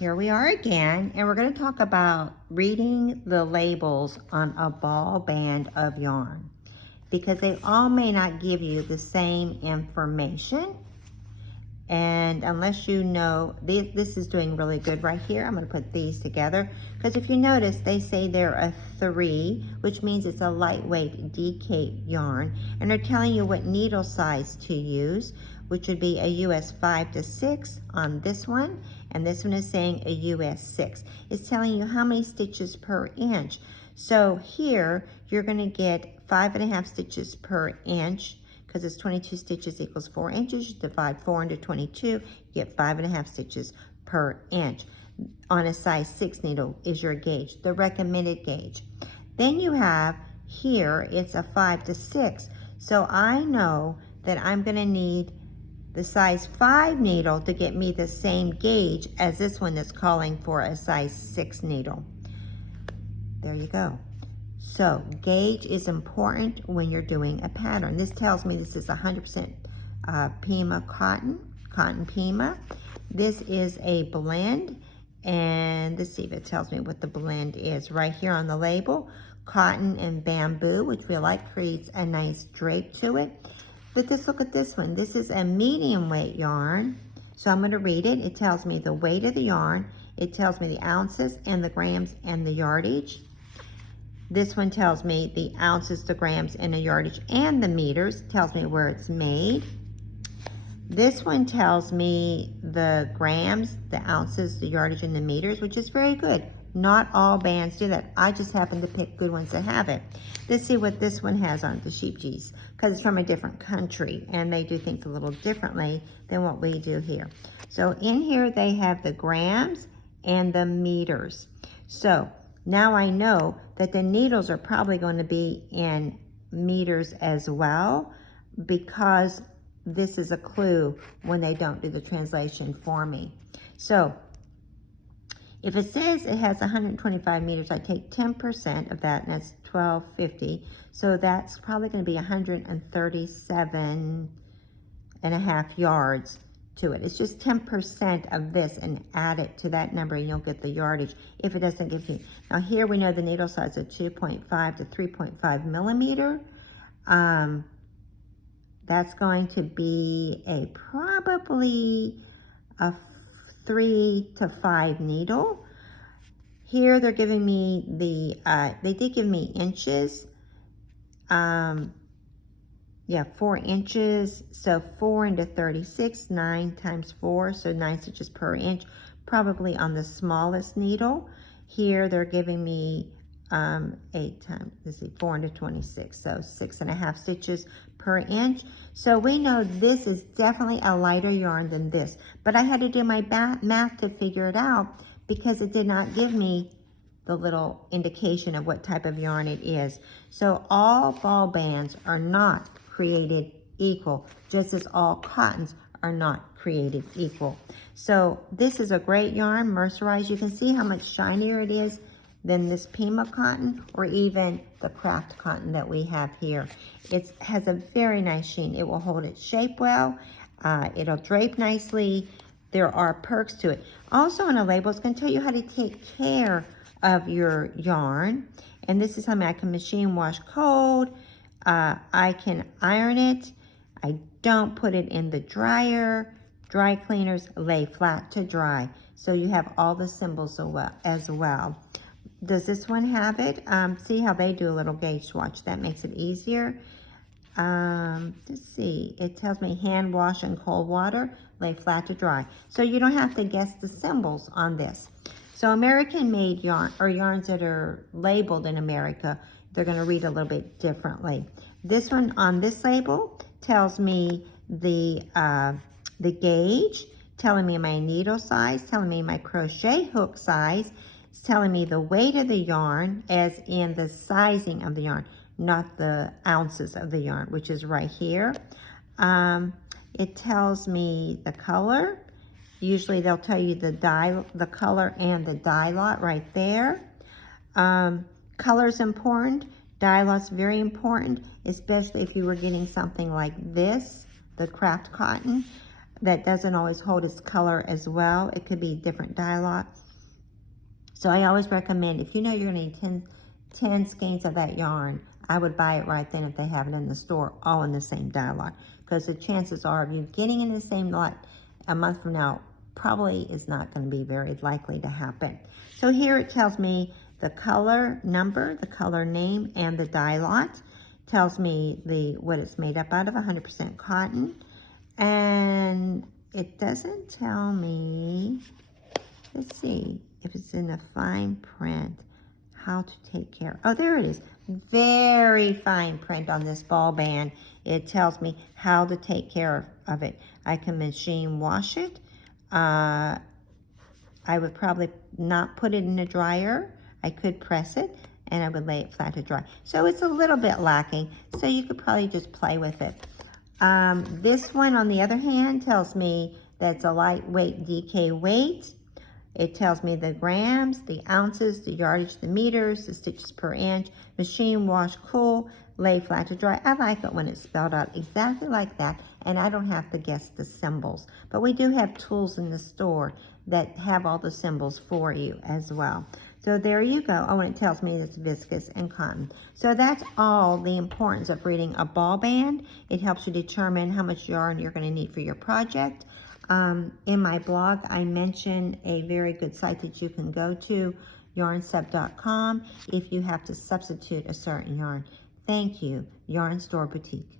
Here we are again, and we're going to talk about reading the labels on a ball band of yarn because they all may not give you the same information. And unless you know, this is doing really good right here. I'm going to put these together because if you notice, they say they're a 3, which means it's a lightweight DK yarn. And they're telling you what needle size to use, which would be a US 5 to 6 on this one. And this one is saying a US 6. It's telling you how many stitches per inch. So here, you're going to get 5.5 stitches per inch. Because it's 22 stitches equals 4 inches, you divide 4 into 22, you get 5.5 stitches per inch. On a size 6 needle is your gauge, the recommended gauge. Then you have here, it's a 5 to 6. So I know that I'm going to need the size 5 needle to get me the same gauge as this one that's calling for a size 6 needle. There you go. So gauge is important when you're doing a pattern. This tells me this is 100% Pima cotton Pima. This is a blend, and let's see if it tells me what the blend is. Right here on the label, cotton and bamboo, which we like, creates a nice drape to it. But just look at this one. This is a medium weight yarn. So I'm going to read it. It tells me the weight of the yarn. It tells me the ounces and the grams and the yardage. This one tells me the ounces, the grams, and the yardage, and the meters. Tells me where it's made. This one tells me the grams, the ounces, the yardage, and the meters, which is very good. Not all bands do that. I just happen to pick good ones that have it. Let's see what this one has on it, the Sheep Geese, because it's from a different country, and they do things a little differently than what we do here. So in here, they have the grams and the meters. So now I know that the needles are probably going to be in meters as well, because this is a clue when they don't do the translation for me. So if it says it has 125 meters, I take 10% of that, and that's 1250. So that's probably going to be 137.5 yards to it. It's just 10% of this, and add it to that number and you'll get the yardage if it doesn't give you. Now here we know the needle size is 2.5 to 3.5 millimeter. That's going to be probably a 3 to 5 needle. Here they're giving me they did give me inches. 4 inches, so 4 into 36, 9 times 4, so 9 stitches per inch, probably on the smallest needle. Here they're giving me 8 times, let's see, 4 into 26, so 6.5 stitches per inch. So we know this is definitely a lighter yarn than this, but I had to do my math to figure it out because it did not give me the little indication of what type of yarn it is. So all ball bands are not created equal, just as all cottons are not created equal. So this is a great yarn, mercerized. You can see how much shinier it is than this Pima cotton or even the craft cotton that we have here. It has a very nice sheen. It will hold its shape well. It'll drape nicely. There are perks to it. Also on a label, it's going to tell you how to take care of your yarn. And this is something I can machine wash cold. I can iron it. I don't put it in the dryer. Dry cleaners lay flat to dry. So you have all the symbols as well. Does this one have it? See how they do a little gauge swatch. That makes it easier. Let's see. It tells me hand wash in cold water, lay flat to dry. So you don't have to guess the symbols on this. So American-made yarn, or yarns that are labeled in America, they're going to read a little bit differently. This one on this label tells me the gauge, telling me my needle size, telling me my crochet hook size. It's telling me the weight of the yarn, as in the sizing of the yarn, not the ounces of the yarn, which is right here. It tells me the color. Usually they'll tell you the color and the dye lot right there. Color is important. Dye lot's very important, especially if you were getting something like this, the craft cotton. that doesn't always hold its color as well. It could be different dye lot. So I always recommend, if you know you're going to need 10 skeins of that yarn, I would buy it right then if they have it in the store, all in the same dye lot. Because the chances are of you getting in the same lot a month from now probably is not going to be very likely to happen. So here it tells me the color number, the color name, and the dye lot. Tells me what it's made up out of, 100% cotton. And it doesn't tell me, let's see, if it's in the fine print, how to take care. Oh, there it is. Very fine print on this ball band. It tells me how to take care of it. I can machine wash it. I would probably not put it in a dryer. I could press it and I would lay it flat to dry. So it's a little bit lacking. So you could probably just play with it. This one, on the other hand, tells me that it's a lightweight DK weight. It tells me the grams, the ounces, the yardage, the meters, the stitches per inch, machine wash cool, lay flat to dry. I like it when it's spelled out exactly like that, and I don't have to guess the symbols. But we do have tools in the store that have all the symbols for you as well. So there you go. Oh, and it tells me it's viscose and cotton. So that's all the importance of reading a ball band. It helps you determine how much yarn you're going to need for your project. In my blog, I mention a very good site that you can go to, yarnsub.com, if you have to substitute a certain yarn. Thank you, Yarn Store Boutique.